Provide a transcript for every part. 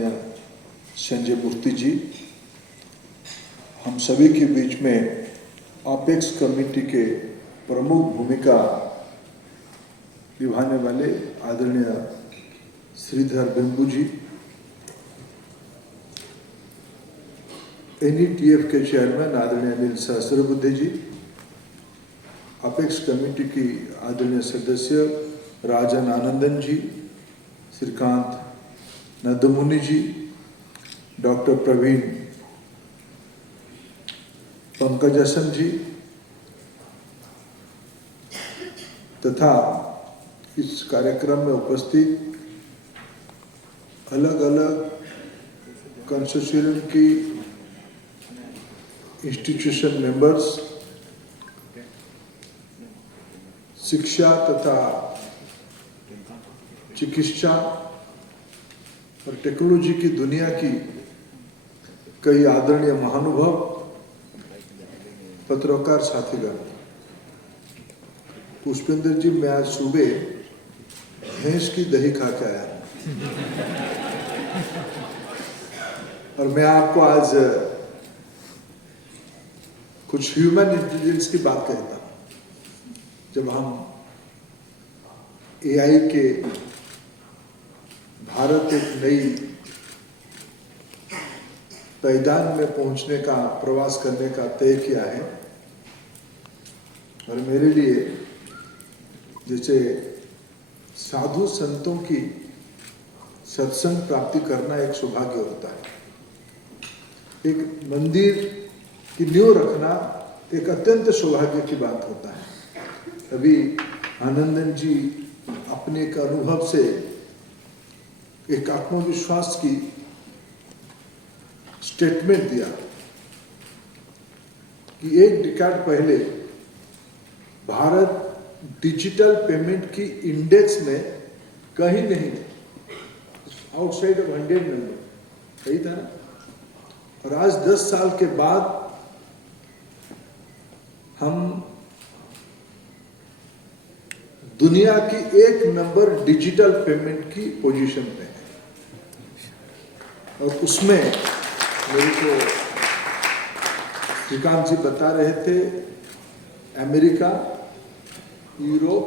आदरणीय संजय मूर्ति जी, हम सभी के बीच में अपेक्स कमेटी के प्रमुख भूमिका निभाने वाले आदरणीय श्रीधर बेम्बू जी, NETF के चेयरमैन आदरणीय अनिल सहस्रबुद्धे जी, अपेक्स कमेटी की आदरणीय सदस्य राजन आनंदन जी, श्रीकांत नंदमुनि जी, डॉक्टर प्रवीण पंकजसन जी तथा इस कार्यक्रम में उपस्थित अलग अलग कंसोर्शियम की इंस्टीट्यूशन मेंबर्स, शिक्षा तथा चिकित्सा और टेक्नोलॉजी की दुनिया की कई आदरणीय महानुभाव, पत्रकार साथीगण, पुष्पेंद्र जी, मैं आज सुबह भैंस की दही खा के आया और मैं आपको आज कुछ ह्यूमन इंटेलिजेंस की बात कहता हूं। जब हम AI के भारत एक नई पैदान में पहुंचने का प्रवास करने का तय किया है और मेरे लिए जैसे साधु संतों की सत्संग प्राप्ति करना एक सौभाग्य होता है। एक मंदिर की नींव रखना एक अत्यंत सौभाग्य की बात होता है। अभी आनंदन जी अपने एक अनुभव से एक आत्मविश्वास की स्टेटमेंट दिया कि एक डिकेड पहले भारत डिजिटल पेमेंट की इंडेक्स में कहीं नहीं थे, आउटसाइड ऑफ 100 नंबर, सही था ना। और आज 10 साल के बाद हम दुनिया की 1 नंबर डिजिटल पेमेंट की पोजीशन पे है। और उसमें मेरे को श्रीकांत जी बता रहे थे, अमेरिका, यूरोप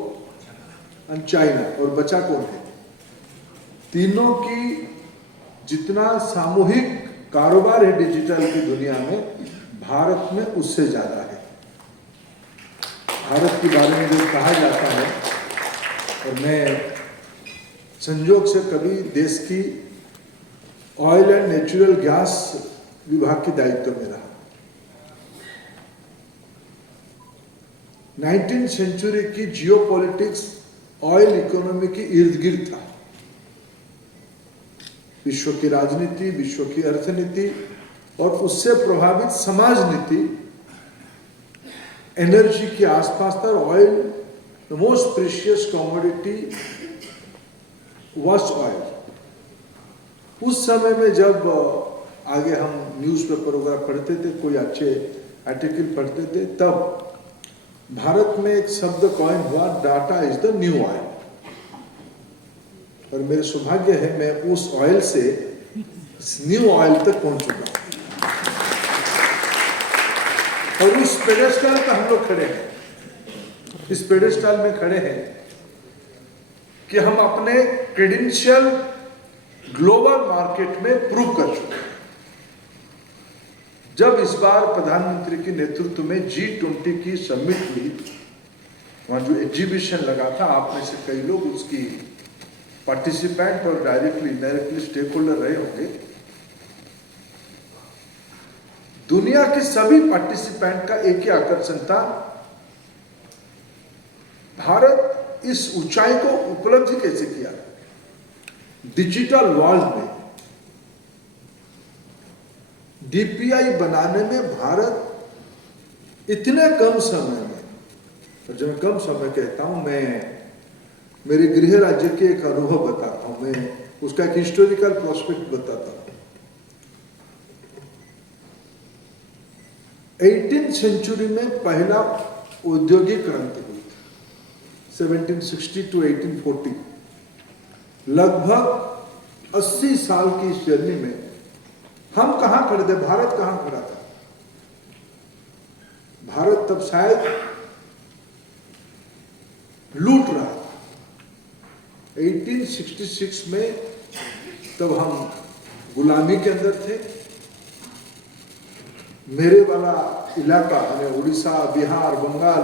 और चाइना, और बचा कौन है? तीनों की जितना सामूहिक कारोबार है डिजिटल की दुनिया में, भारत में उससे ज्यादा है। भारत के बारे में जो कहा जाता है, और मैं संयोग से कभी देश की ऑयल एंड नेचुरल गैस विभाग के दायित्व में रहा। 19वीं सेंचुरी की जियोपॉलिटिक्स ऑयल इकोनॉमी के इर्द गिर्द था। विश्व की राजनीति, विश्व की अर्थनीति और उससे प्रभावित समाज नीति एनर्जी के आसपास था। Oil, the most precious commodity was oil. उस समय में जब आगे हम न्यूज़पेपर वगैरह पढ़ते थे, कोई अच्छे आर्टिकल पढ़ते थे, तब भारत में एक शब्द कॉइन हुआ, data is the new oil. और मेरे सौभाग्य है मैं उस ऑयल से इस न्यू ऑयल तक पहुंच चुका हूं। और उस पेडेस्टल पर हम लोग खड़े हैं, इस पेडेस्टल में खड़े हैं कि हम अपने क्रेडेंशियल ग्लोबल मार्केट में प्रूव कर चुके हैं। जब इस बार प्रधानमंत्री के नेतृत्व में G20 की समिट हुई, वहां जो एग्जीबिशन लगा था, आप में से कई लोग उसकी पार्टिसिपेंट और डायरेक्टली इनडायरेक्टली स्टेक होल्डर रहे होंगे। दुनिया के सभी पार्टिसिपेंट का एक ही आकर्षण था, भारत इस ऊंचाई को उपलब्धि कैसे किया। डिजिटल वर्ल्ड में DPI बनाने में भारत इतने कम समय में, और जब मैं कम समय कहता हूं, मैं मेरे गृह राज्य के एक अनुभव बताता हूं, मैं उसका एक हिस्टोरिकल प्रोस्पेक्ट बताता हूं। 18वीं सेंचुरी में पहला औद्योगिक क्रांति हुई थी, 1760 to 1840। लगभग 80 साल की इस जर्नी में हम कहां खड़े थे, भारत कहां खड़ा था? भारत तब शायद लूट रहा था। 1866 में तब हम गुलामी के अंदर थे। मेरे वाला इलाका यानी उड़ीसा, बिहार, बंगाल,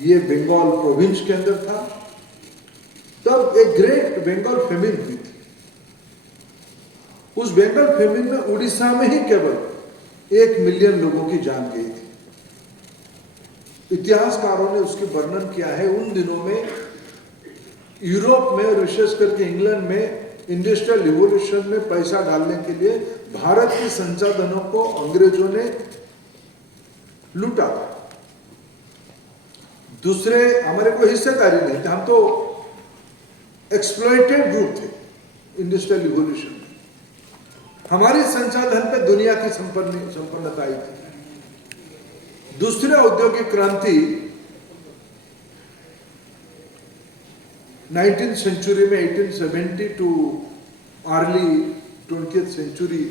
ये बंगाल प्रोविंस के अंदर था। तब एक ग्रेट बंगाल फेमिन हुई थी। उस बंगाल फेमिन में उड़ीसा में ही केवल 1 मिलियन लोगों की जान गई थी। इतिहासकारों ने उसकी वर्णन किया है। उन दिनों में यूरोप में, विशेष करके इंग्लैंड में, इंडस्ट्रियल रिवॉल्यूशन में पैसा डालने के लिए भारत के संसाधनों को अंग्रेजों ने लूटा। दूसरे हमारे को हिस्सेदारी नहीं थे, हम तो एक्सप्लॉइटेड ग्रुप थे इंडस्ट्रियल रिवॉल्यूशन में। हमारी संसाधन पे दुनिया की संपन्नता आई थी। दूसरी औद्योगिक क्रांति 19th सेंचुरी में 1870 टू अर्ली 20th सेंचुरी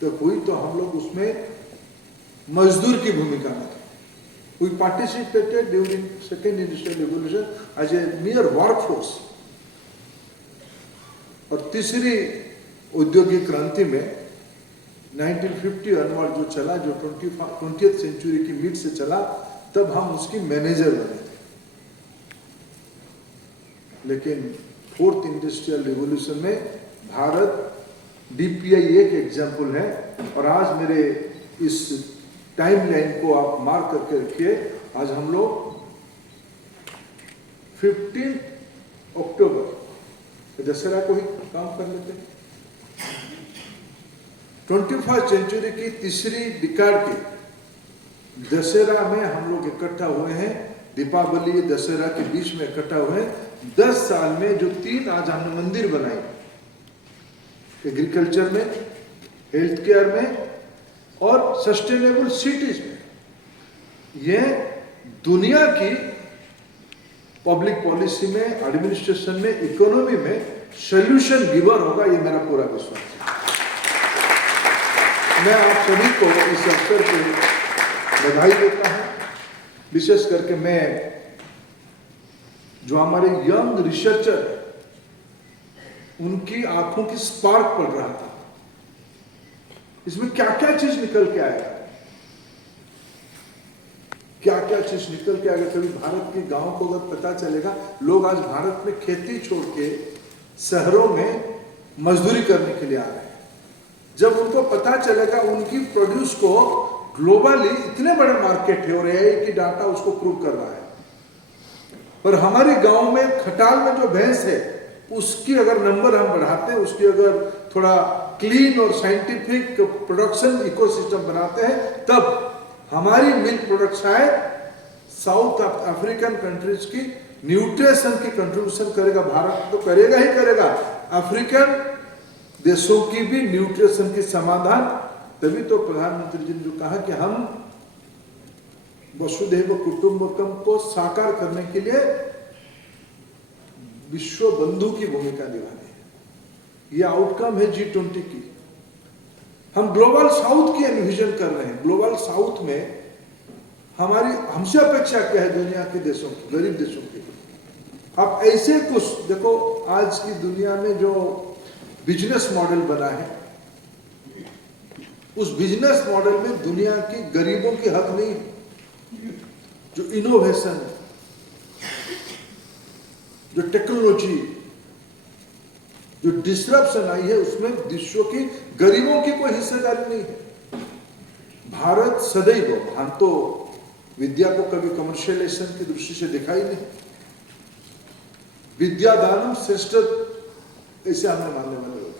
तक हुई, तो हम लोग उसमें मजदूर की भूमिका में थे। We participated during second industrial revolution as a mere workforce। और तीसरी औद्योगिक क्रांति में 1950 अनवर्ड जो चला, जो 20th सेंचुरी की मिड से चला, तब हम उसकी मैनेजर बने थे। लेकिन फोर्थ इंडस्ट्रियल रिवॉल्यूशन में भारत डीपीआई एक एग्जाम्पल है। और आज मेरे इस टाइम लाइन को आप मार्क करके रखिए। आज हम लोग 15 अक्टूबर दशहरा को ही काम कर लेते हैं। 21st सेंचुरी की तीसरी डिकाड के दशहरा में हम लोग इकट्ठा हुए हैं। दीपावली दशहरा के बीच में इकट्ठा हुए हैं। 10 साल में जो 3 आज हमने मंदिर बनाए, एग्रीकल्चर में, हेल्थ केयर में और सस्टेनेबल सिटीज में, ये दुनिया की पब्लिक पॉलिसी में, एडमिनिस्ट्रेशन में, इकोनॉमी में सॉल्यूशन गिवर होगा, ये मेरा पूरा विश्वास है। मैं आप सभी को इस अवसर पे बधाई देता हूं। विशेष करके मैं जो हमारे यंग रिसर्चर, उनकी आंखों की स्पार्क पड़ रहा था। इसमें क्या क्या चीज निकल के आएगा, क्या क्या चीज निकल के आएगा। कभी भारत के गांव को अगर पता चलेगा, लोग आज भारत में खेती छोड़ के शहरों में मजदूरी करने के लिए आ रहे हैं। जब उनको पता चलेगा उनकी प्रोड्यूस को ग्लोबली इतने बड़े मार्केट है, और एआई की डाटा उसको प्रूव कर रहा है। पर हमारे गांव में खटाल में जो भैंस है, उसकी अगर नंबर हम बढ़ाते हैं, उसकी अगर थोड़ा क्लीन और साइंटिफिक प्रोडक्शन इकोसिस्टम बनाते हैं, तब हमारी मिल्क प्रोडक्ट शायद साउथ अफ्रीकन कंट्रीज की न्यूट्रिशन की कंट्रीब्यूशन करेगा। भारत तो करेगा ही करेगा, अफ्रीकन देशों की भी न्यूट्रिशन की समाधान। तभी तो प्रधानमंत्री जी ने जो कहा कि हम वसुधैव कुटुंबकम को साकार करने के लिए विश्व बंधु की भूमिका निभानी है। ये आउटकम है G20 की। हम ग्लोबल साउथ की एनविजन कर रहे हैं। ग्लोबल साउथ में हमारी हमसे अपेक्षा क्या है दुनिया के देशों की, गरीब देशों की। अब ऐसे कुछ देखो, आज की दुनिया में जो बिजनेस मॉडल बना है, उस बिजनेस मॉडल में दुनिया की गरीबों की हक नहीं है। जो इनोवेशन है, जो टेक्नोलॉजी, जो डिसरप्शन आई है, उसमें विश्व की गरीबों की कोई हिस्सेदारी नहीं है। भारत सदैव, हम तो विद्या को कभी कमर्शियलाइजेशन की दृष्टि से दिखाई नहीं। विद्यादानम श्रेष्ठ ऐसे हमने मानने वाले लोग।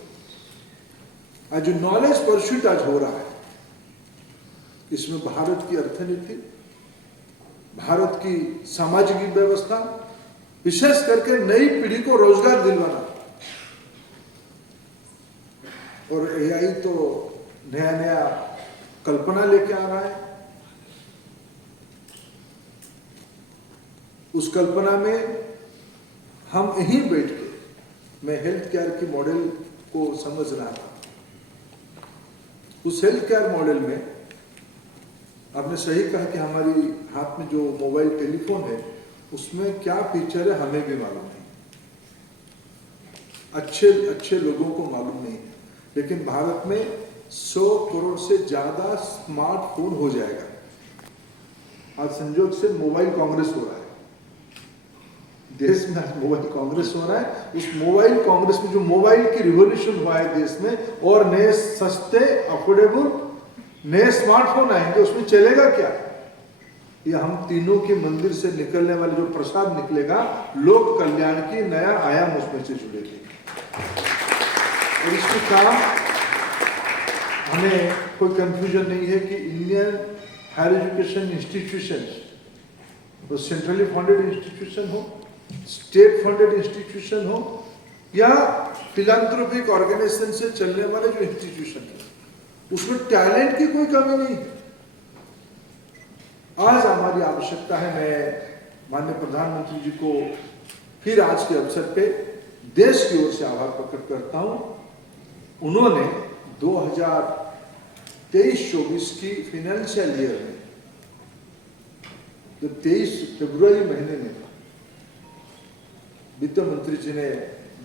आज जो नॉलेज परस्यूट आज हो रहा है, इसमें भारत की अर्थनीति, भारत की सामाजिक व्यवस्था, विशेष करके नई पीढ़ी को रोजगार दिलवाना, और एआई तो नया नया कल्पना लेके आ रहा है। उस कल्पना में हम यहीं बैठ के, मैं हेल्थ केयर की मॉडल को समझ रहा था। उस हेल्थ केयर मॉडल में आपने सही कहा कि हमारी हाथ में जो मोबाइल टेलीफोन है उसमें क्या फीचर है हमें भी मालूम नहीं, अच्छे लोगों को मालूम नहीं है। लेकिन भारत में 100 करोड़ से ज्यादा स्मार्टफोन हो जाएगा। आज संयोग से मोबाइल कांग्रेस हो रहा है देश में, आज मोबाइल कांग्रेस हो रहा है। उस मोबाइल कांग्रेस में जो मोबाइल की रिवॉल्यूशन हुआ है देश में, और नए सस्ते अफोर्डेबल नए स्मार्टफोन आएंगे, उसमें चलेगा क्या? ये हम तीनों के मंदिर से निकलने वाले जो प्रसाद निकलेगा, लोक कल्याण की नया आयाम उसमें से जुड़ेगी। और इसके काम हमें कोई कंफ्यूजन नहीं है कि इंडियन हायर एजुकेशन इंस्टीट्यूशन वो सेंट्रली फंडेड इंस्टीट्यूशन हो, स्टेट फंडेड इंस्टीट्यूशन हो, या फिलैंथ्रोपिक ऑर्गेनाइजेशन से चलने वाले जो इंस्टीट्यूशन है, उसमें टैलेंट की कोई कमी नहीं है। आज हमारी आवश्यकता है, मैं माननीय प्रधानमंत्री जी को फिर आज के अवसर पे देश की ओर से आभार प्रकट करता हूं। उन्होंने 2023-24 की फाइनेंशियल ईयर में जब 23 फरवरी महीने में वित्त मंत्री जी ने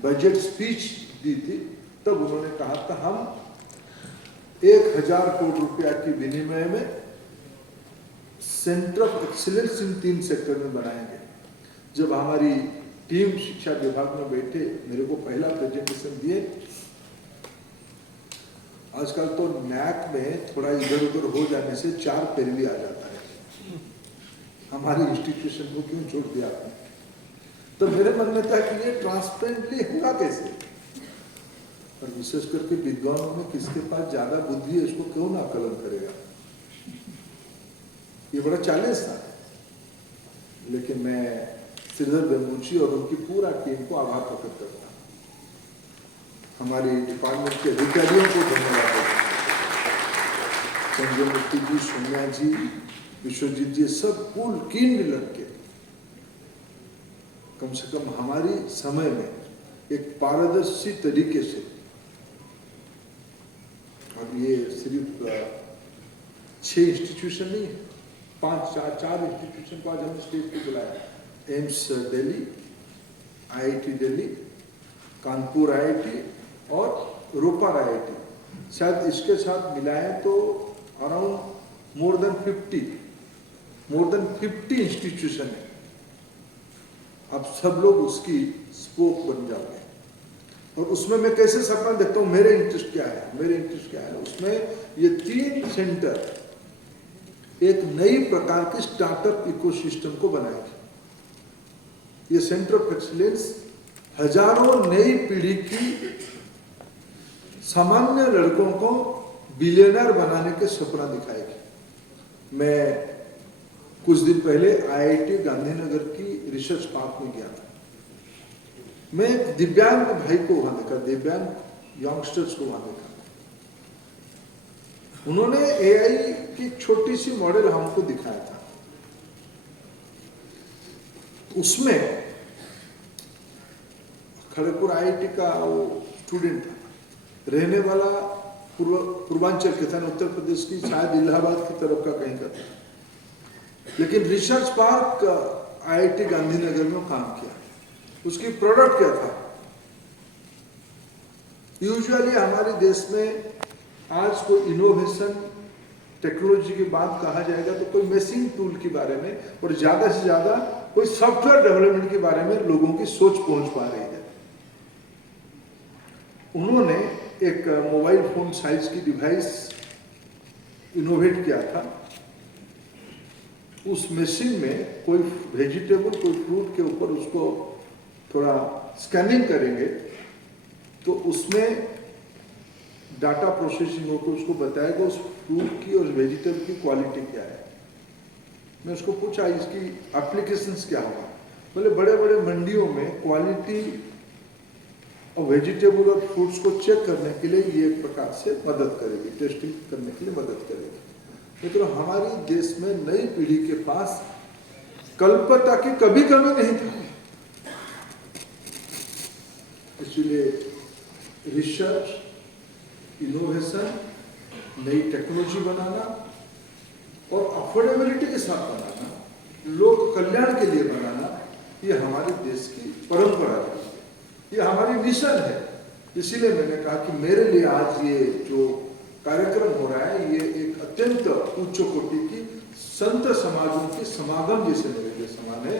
बजट स्पीच दी थी, तब उन्होंने कहा था हम 1000 करोड़ रुपया की विनिमय में centre of excellence in 3 sector में बनाएंगे। जब हमारी टीम शिक्षा विभाग में बैठे, मेरे को पहला प्रेजेंटेशन दिए। आजकल तो नैक में थोड़ा इधर उधर हो जाने से 4 पैरवी आ जाता है, हमारे इंस्टीट्यूशन को क्यों छोड़ दिया आपने? तो मेरे मन में था कि ये ट्रांसपेरेंटली होगा कैसे, और विशेष करके विद्वानों में किसके पास ज्यादा बुद्धि है, इसको क्यों ना आकलन करेगा। ये बड़ा चैलेंज था, लेकिन मैं श्रीधर वेम्बुची और उनकी पूरा टीम को आभार प्रकट करता हूँ। हमारे डिपार्टमेंट के अधिकारियों को धन्यवाद देता हूँ। संजय मूर्ति जी, सोनिया जी, विश्वजीत जी, सब कुल कीन लग के कम से कम हमारी समय में एक पारदर्शी तरीके से, अब ये सिर्फ 6 इंस्टीट्यूशन नहीं है, 4 इंस्टीट्यूशन को आज हमने स्टेज पे बुलाया। AIIMS Delhi, IIT Delhi, Kanpur IIT और रोपर आईआईटी, शायद इसके साथ मिलाएं तो अराउंड मोर देन 50 इंस्टीट्यूशन है। अब सब लोग उसकी स्पोक बन जाओगे, और उसमें मैं कैसे सपना देखता हूँ, मेरे इंटरेस्ट क्या है उसमें ये 3 सेंटर एक नई प्रकार के स्टार्टअप इकोसिस्टम को बनाएगी। ये सेंटर ऑफ एक्सीलेंस हजारों नई पीढ़ी की सामान्य लड़कों को बिलियनर बनाने के सपना दिखाएगी। मैं कुछ दिन पहले आईआईटी गांधीनगर की रिसर्च पार्क में गया था। मैं दिव्यांग भाई को वहां देखा, दिव्यांग यंगस्टर्स को वहां देखा। उन्होंने एआई की छोटी सी मॉडल हमको दिखाया था। उसमें खड़गपुर आईआईटी का वो स्टूडेंट था, रहने वाला पूर्वांचल के था, उत्तर प्रदेश की, शायद इलाहाबाद की तरफ का कहीं का था, लेकिन रिसर्च पार्क आईआईटी गांधीनगर में काम किया। उसकी प्रोडक्ट क्या था? यूजुअली हमारे देश में आज कोई इनोवेशन टेक्नोलॉजी की बात कहा जाएगा तो कोई मेशिंग टूल के बारे में, और ज्यादा से ज्यादा कोई सॉफ्टवेयर डेवलपमेंट के बारे में लोगों की सोच पहुंच पा रही है। उन्होंने एक मोबाइल फोन साइज की डिवाइस इनोवेट किया था। उस मशीन में कोई वेजिटेबल, कोई फ्रूट के ऊपर उसको थोड़ा स्कैनिंग करेंगे तो उसमें डाटा प्रोसेसिंग होकर उसको बताएगा उस फ्रूट की और वेजिटेबल की क्वालिटी क्या है। मैं उसको पूछा इसकी एप्लीकेशंस क्या होगा? बोले बड़े बड़े मंडियों में क्वालिटी और वेजिटेबल और फ्रूट्स को चेक करने के लिए ये एक प्रकार से मदद करेगी, टेस्टिंग करने के लिए मदद करेगी। तो हमारे देश में नई पीढ़ी के पास कल्पना की कभी कमी नहीं था। इसलिए रिसर्च, इनोवेशन, नई टेक्नोलॉजी बनाना और अफोर्डेबिलिटी के साथ बनाना, लोक कल्याण के लिए बनाना, ये हमारे देश की परंपरा है, ये हमारी मिशन है। इसीलिए मैंने कहा कि मेरे लिए आज ये जो कार्यक्रम हो रहा है ये एक अत्यंत उच्च कोटि की संत समाजों के समागम जैसे मेरे लिए समान है।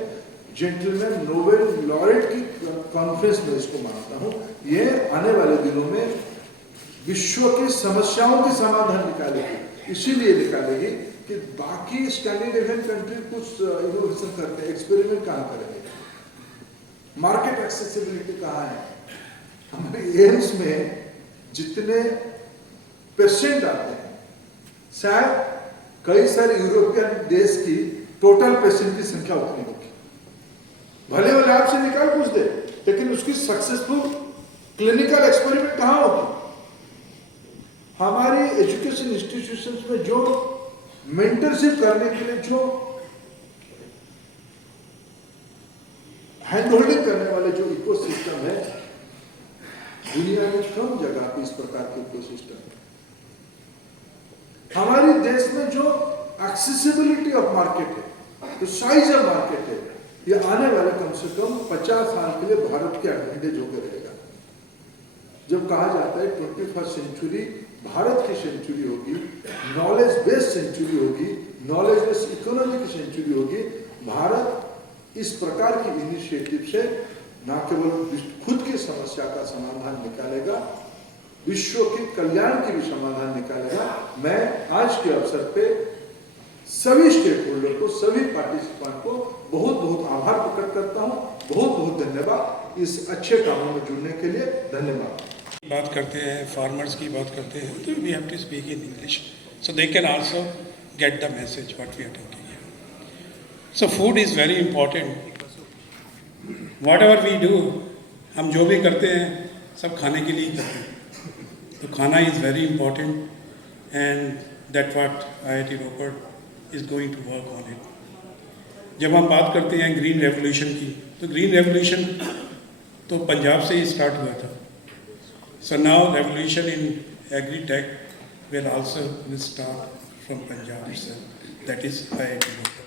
जेंटलमैन नोबेल लॉरेट की कॉन्फ्रेंस में इसको मानता हूँ। ये आने वाले दिनों में विश्व की समस्याओं के समाधान निकालेगी, इसीलिए निकालेगी कि बाकी स्कैंडिनेवियन कंट्री कुछ इनोवेशन करते हैं, एक्सपेरिमेंट कहाँ करेंगे, मार्केट एक्सेसिबिलिटी कहाँ है। हमारे एम्स में जितने पेशेंट आते हैं शायद कई सारे यूरोपियन देश की टोटल पेशेंट की संख्या उतनी होगी। भले भले आपसे निकाल कुछ दे, लेकिन उसकी सक्सेसफुल क्लिनिकल एक्सपेरिमेंट कहाँ होगी। हमारी एजुकेशन इंस्टीट्यूशंस में जो मेंटरशिप करने के लिए जो हैंड होल्डिंग करने वाले जो इकोसिस्टम है, दुनिया में कम जगह पे इस प्रकार के इकोसिस्टम है। हमारे देश में जो एक्सेसिबिलिटी ऑफ मार्केट है, जो साइज ऑफ मार्केट है, ये आने वाले कम से कम 50 साल के लिए भारत के एडवांटेज होकर रहेगा। जब कहा जाता है 21st सेंचुरी भारत की सेंचुरी होगी, नॉलेज बेस्ड सेंचुरी होगी, नॉलेज बेस्ड इकोनॉमी की सेंचुरी होगी, भारत इस प्रकार की इनिशिएटिव से न केवल खुद की समस्या का समाधान निकालेगा, विश्व के कल्याण की भी समाधान निकालेगा। मैं आज के अवसर पे सभी स्टेक होल्डर को, सभी पार्टिसिपेंट को बहुत बहुत आभार प्रकट करता हूँ। बहुत बहुत धन्यवाद इस अच्छे कामों में जुड़ने के लिए। धन्यवाद। बात करते हैं, फार्मर्स की बात करते हैं, तो we have to speak in English so they can also get the message what we are talking here. So food is very important. Whatever we do, हम जो भी करते हैं सब खाने के लिए ही करते हैं। तो खाना is very important and that what IIT Ropar is going to work on it. जब हम बात करते हैं ग्रीन रेवोल्यूशन की, तो ग्रीन रेवोल्यूशन तो पंजाब से ही स्टार्ट हुआ था। So now revolution in agri-tech will also start from Punjab itself. That is IIT Ropar.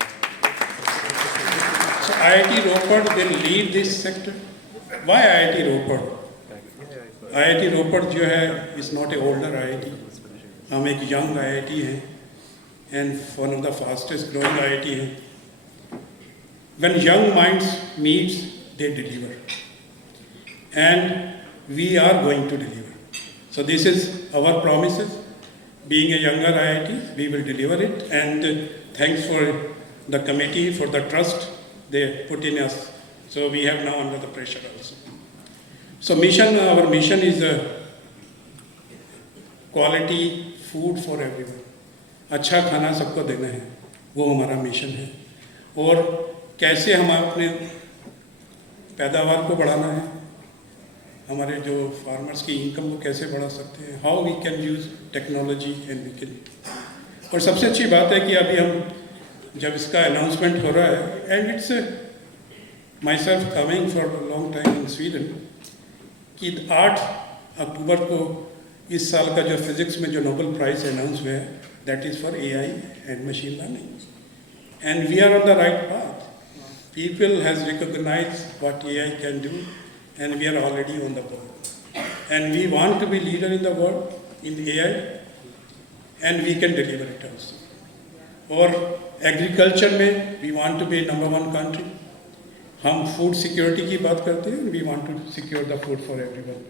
So IIT Ropar will lead this sector. Why IIT Ropar? IIT Ropar जो है is not a older IIT. हम एक young IIT हैं and one of the fastest growing IIT हैं. When young minds meets, they deliver. And we are going to deliver. So this is our promises. Being a younger IIT, we will deliver it. And thanks for the committee for the trust they put in us. So we have now under the pressure also. So our mission is quality food for everyone. अच्छा खाना सबको देना है, वो हमारा mission है। और कैसे हम अपने पैदावार को बढ़ाना है, हमारे जो फार्मर्स की इनकम को कैसे बढ़ा सकते हैं, how we can use technology and we can. और सबसे अच्छी बात है कि अभी हम जब इसका अनाउंसमेंट हो रहा है, and it's my self coming for long time in Sweden, कि 8 अक्टूबर को इस साल का जो फिजिक्स में जो नोबेल प्राइज अनाउंस हुआ है, that is for AI and machine learning, and we are on the right path. People has recognized what AI can do, and we are already on the board. And we want to be leader in the world in AI, and we can deliver it also. और agriculture में we want to be number 1 country. हम food security की बात करते हैं, we want to secure the food for everyone.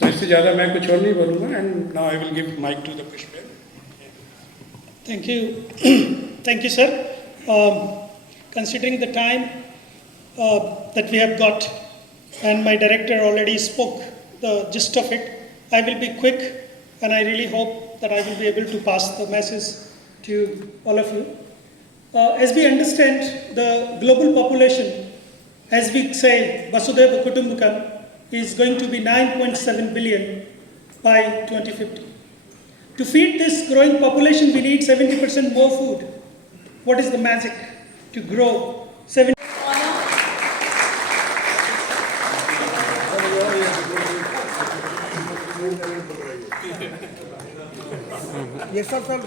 So इससे ज़्यादा मैं कुछ और नहीं बोलूँगा, and now I will give mic to the Pushpa. Thank you. Thank you, sir. Considering the time that we have got, and my director already spoke the gist of it, I will be quick, and I really hope that I will be able to pass the message to all of you. As we understand, the global population, as we say, Vasudhaiva Kutumbakam, is going to be 9.7 billion by 2050. To feed this growing population, we need 70% more food. What is the magic to grow 70? Yes, sir.